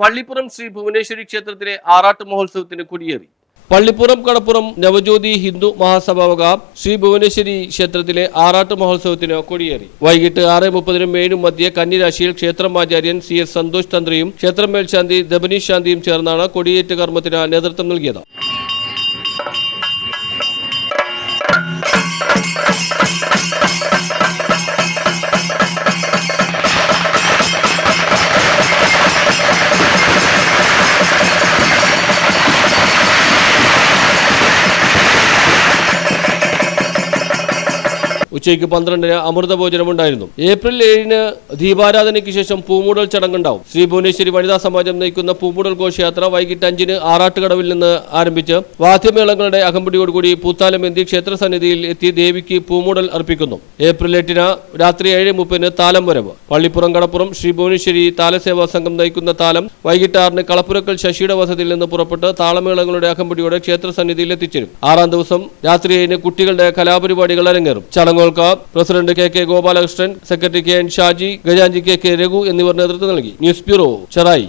പള്ളിപ്പുറം ശ്രീ ഭുവനേശ്വരി ക്ഷേത്രത്തിലെ ആറാട്ട് മഹോത്സവത്തിന് കൊടിയേറി. പള്ളിപ്പുറം കടപ്പുറം നവജ്യോതി ഹിന്ദു മഹാസഭ ശ്രീ ഭുവനേശ്വരി ക്ഷേത്രത്തിലെ ആറാട്ട് മഹോത്സവത്തിന് കൊടിയേറി. വൈകിട്ട് 6:30-നും 7-നും മധ്യേ കന്നിരാശിയിൽ ക്ഷേത്രമാചാര്യൻ CS സന്തോഷ് തന്ത്രിയും ക്ഷേത്രം മേൽശാന്തി ദബനീഷ് ശാന്തിയും ചേർന്നാണ് കൊടിയേറ്റ് കർമ്മത്തിന് നേതൃത്വം നൽകിയത്. ഉച്ചയ്ക്ക് 12-ന് അമൃതഭോജനമുണ്ടായിരുന്നു. ഏപ്രിൽ 7-ന് ദീപാരാധനയ്ക്ക് ശേഷം പൂമൂടൽ ചടങ്ങുണ്ടാവും. ശ്രീ ഭുവനേശ്വരി വനിതാ സമാജം നയിക്കുന്ന പൂമൂടൽ ഘോഷയാത്ര വൈകിട്ട് 5-ന് ആറാട്ടുകടവിൽ നിന്ന് ആരംഭിച്ച് വാദ്യമേളങ്ങളുടെ അകമ്പടിയോടുകൂടി പൂത്താലമേന്തി ക്ഷേത്രസന്നിധിയിൽ എത്തി ദേവിക്ക് പൂമൂടൽ അർപ്പിക്കുന്നു. ഏപ്രിൽ 8-ന് രാത്രി 7:30-ന് താലം വരവ്. പള്ളിപ്പുറം കടപ്പുറം ശ്രീ ഭുവനേശ്വരി താലസേവാ സംഘം നയിക്കുന്ന താലം വൈകിട്ട് 6-ന് കളപ്പുരക്കൽ ശശിയുടെ വസതിയിൽ നിന്ന് പുറപ്പെട്ട് താളമേളങ്ങളുടെ അകമ്പടിയോടെ ക്ഷേത്രസന്നിധിയിൽ എത്തിച്ചേരും. 6-ാം ദിവസം രാത്രി 7-ന് കുട്ടികളുടെ കലാപരിപാടികൾ അരങ്ങേറും. ചടങ്ങുകൾ president KK Gopalakrishnan, secretary KN Shaji, ഖജാൻജി KK രഘു എന്നിവർ നേതൃത്വം നൽകി. News bureau, Cherai.